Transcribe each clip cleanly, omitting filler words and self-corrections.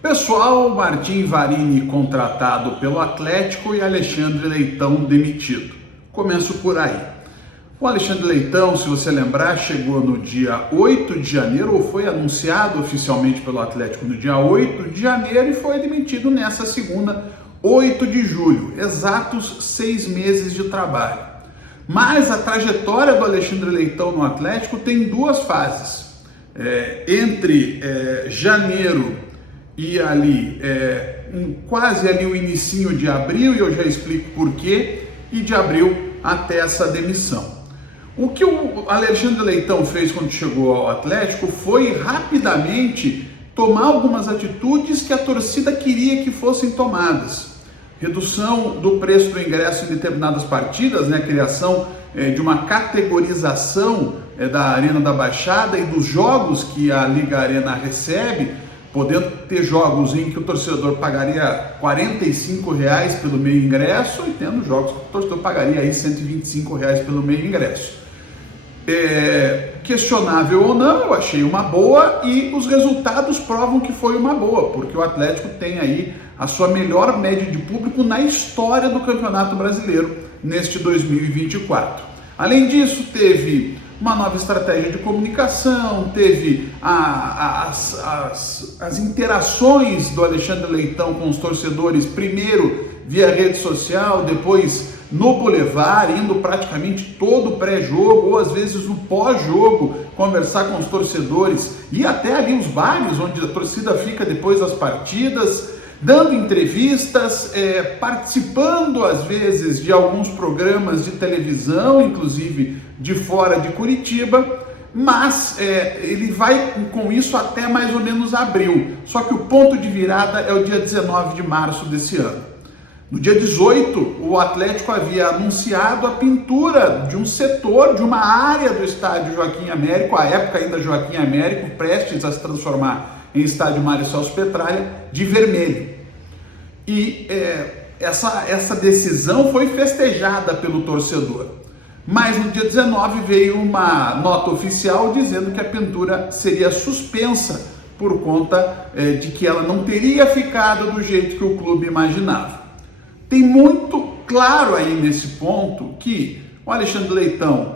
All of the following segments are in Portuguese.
Pessoal, Martim Varini contratado pelo Atlético e Alexandre Leitão demitido. Começo por aí. O Alexandre Leitão, se você lembrar, chegou no dia 8 de janeiro, ou foi anunciado oficialmente pelo Atlético no dia 8 de janeiro e foi demitido nessa segunda, 8 de julho. Exatos 6 meses de trabalho. Mas a trajetória do Alexandre Leitão no Atlético tem duas fases. Entre janeiro e ali, quase ali o inicinho de abril, e eu já explico por quê, e de abril até essa demissão. O que o Alexandre Leitão fez quando chegou ao Atlético foi rapidamente tomar algumas atitudes que a torcida queria que fossem tomadas. Redução do preço do ingresso em determinadas partidas, criação de uma categorização da Arena da Baixada e dos jogos que a Liga Arena recebe, podendo ter jogos em que o torcedor pagaria R$ 45 pelo meio ingresso e tendo jogos que o torcedor pagaria aí R$ 125 pelo meio ingresso. Questionável ou não, eu achei uma boa e os resultados provam que foi uma boa, porque o Atlético tem aí a sua melhor média de público na história do Campeonato Brasileiro neste 2024. Além disso, teve uma nova estratégia de comunicação, teve as interações do Alexandre Leitão com os torcedores, primeiro via rede social, depois no Boulevard, indo praticamente todo pré-jogo, ou às vezes no pós-jogo, conversar com os torcedores, e até ali os bares onde a torcida fica depois das partidas, dando entrevistas, participando às vezes de alguns programas de televisão, inclusive de fora de Curitiba, mas ele vai com isso até mais ou menos abril. Só que o ponto de virada é o dia 19 de março desse ano. No dia 18, o Atlético havia anunciado a pintura de um setor, de uma área do estádio Joaquim Américo, à época ainda Joaquim Américo, prestes a se transformar em estádio Mário Celso Petralha, de vermelho. E essa decisão foi festejada pelo torcedor. Mas no dia 19 veio uma nota oficial dizendo que a pintura seria suspensa por conta de que ela não teria ficado do jeito que o clube imaginava. Tem muito claro aí nesse ponto que o Alexandre Leitão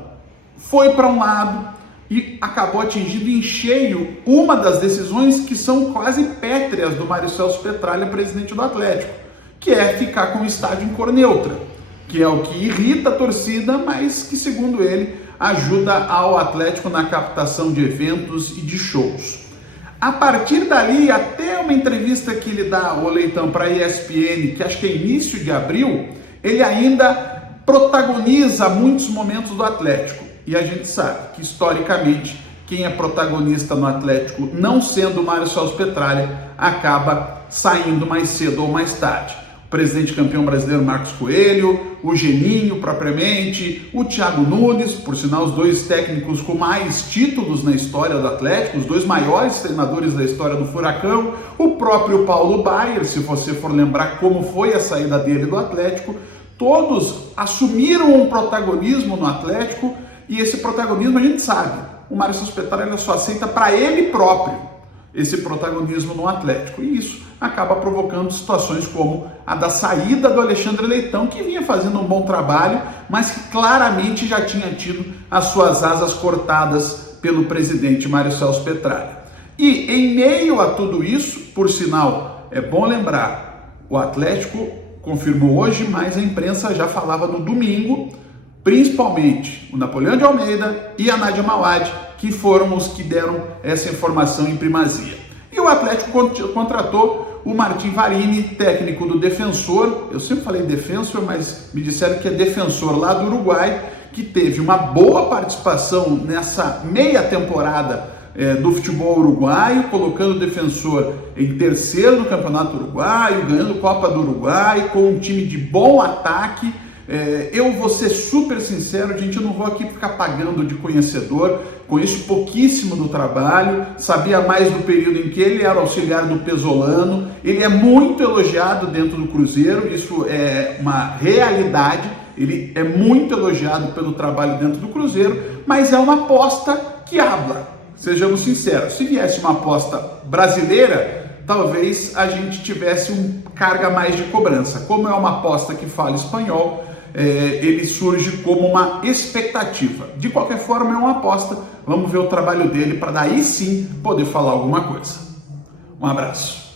foi para um lado e acabou atingindo em cheio uma das decisões que são quase pétreas do Mário Celso Petralha, presidente do Atlético, que é ficar com o estádio em cor neutra, que é o que irrita a torcida, mas que, segundo ele, ajuda ao Atlético na captação de eventos e de shows. A partir dali, até uma entrevista que ele dá, o Leitão, para a ESPN, que acho que é início de abril, ele ainda protagoniza muitos momentos do Atlético. E a gente sabe que, historicamente, quem é protagonista no Atlético, não sendo o Mário Celso Petralha, acaba saindo mais cedo ou mais tarde. O presidente campeão brasileiro Marcos Coelho, o Geninho propriamente, o Thiago Nunes, por sinal os dois técnicos com mais títulos na história do Atlético, os dois maiores treinadores da história do Furacão, o próprio Paulo Baier, se você for lembrar como foi a saída dele do Atlético, todos assumiram um protagonismo no Atlético e esse protagonismo a gente sabe, o Mário Celso Petralha só aceita para ele próprio esse protagonismo no Atlético e isso acaba provocando situações como a da saída do Alexandre Leitão, que vinha fazendo um bom trabalho, mas que claramente já tinha tido as suas asas cortadas pelo presidente Mário Celso Petralha. E em meio a tudo isso, por sinal, é bom lembrar, o Atlético confirmou hoje, mas a imprensa já falava no domingo, principalmente o Napoleão de Almeida e a Nadia Mawad, que foram os que deram essa informação em primazia. E o Atlético contratou o Martim Varini, técnico do Defensor, eu sempre falei Defensor, mas me disseram que é Defensor lá do Uruguai, que teve uma boa participação nessa meia temporada do futebol uruguaio, colocando o Defensor em terceiro no Campeonato Uruguaio, ganhando Copa do Uruguai, com um time de bom ataque. Eu vou ser super sincero, gente, eu não vou aqui ficar pagando de conhecedor, conheço pouquíssimo do trabalho, sabia mais do período em que ele era auxiliar do Pesolano, ele é muito elogiado dentro do Cruzeiro, isso é uma realidade, ele é muito elogiado pelo trabalho dentro do Cruzeiro, mas é uma aposta que habla, sejamos sinceros, se viesse uma aposta brasileira, talvez a gente tivesse carga mais de cobrança. Como é uma aposta que fala espanhol, ele surge como uma expectativa. De qualquer forma, é uma aposta. Vamos ver o trabalho dele para daí sim poder falar alguma coisa. Um abraço.